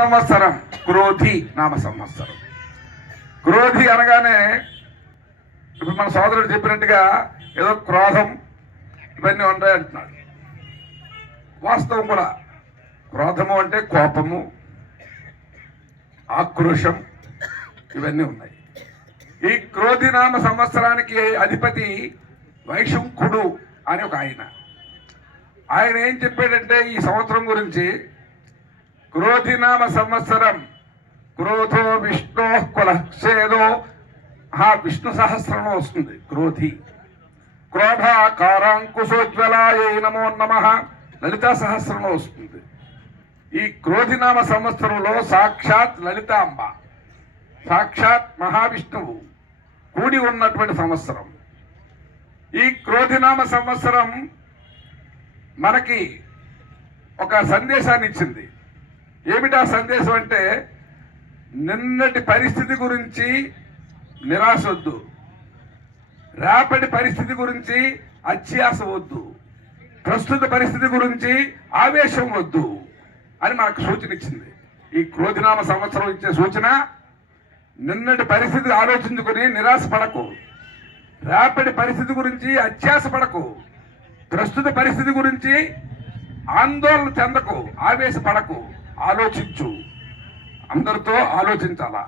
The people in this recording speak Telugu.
సంవత్సరం. క్రోధి నామ సంవత్సరం. క్రోధి అనగానే ఇప్పుడు మన సోదరుడు చెప్పినట్టుగా ఏదో క్రోధం ఇవన్నీ ఉంటాయి అంటున్నాడు. వాస్తవం కూడా క్రోధము అంటే కోపము ఆక్రోషం ఇవన్నీ ఉన్నాయి. ఈ క్రోధినామ సంవత్సరానికి అధిపతి వైశంఖుడు అని ఒక ఆయన. ఆయన ఏం చెప్పాడంటే ఈ సంవత్సరం గురించి క్రోధినామ సంవత్సరం క్రోధో విష్ణో కులక్షేదో ఆ విష్ణు సహస్రంలో వస్తుంది. క్రోధి క్రోధ కారాంకుశోజ్వలాయ నమో నమ లలితా సహస్రంలో వస్తుంది. ఈ క్రోధినామ సంవత్సరంలో సాక్షాత్ లలితాంబ సాక్షాత్ మహావిష్ణువు కూడి ఉన్నటువంటి సంవత్సరం. ఈ క్రోధినామ సంవత్సరం మనకి ఒక సందేశాన్ని ఇచ్చింది. ఏమిటా సందేశం అంటే నిన్నటి పరిస్థితి గురించి నిరాశ వద్దు. రేపటి పరిస్థితి గురించి అత్యాస వద్దు. ప్రస్తుత పరిస్థితి గురించి ఆవేశం వద్దు అని మనకు సూచన ఇచ్చింది. ఈ క్రోధినామ సంవత్సరం ఇచ్చే సూచన నిన్నటి పరిస్థితి ఆలోచించుకుని నిరాశ పడకు రేపటి పరిస్థితి గురించి అత్యాస పడకు ప్రస్తుత పరిస్థితి గురించి ఆందోళన చెందకు ఆవేశపడకు. ఆలోచించు. అందరితో ఆలోచించాలా?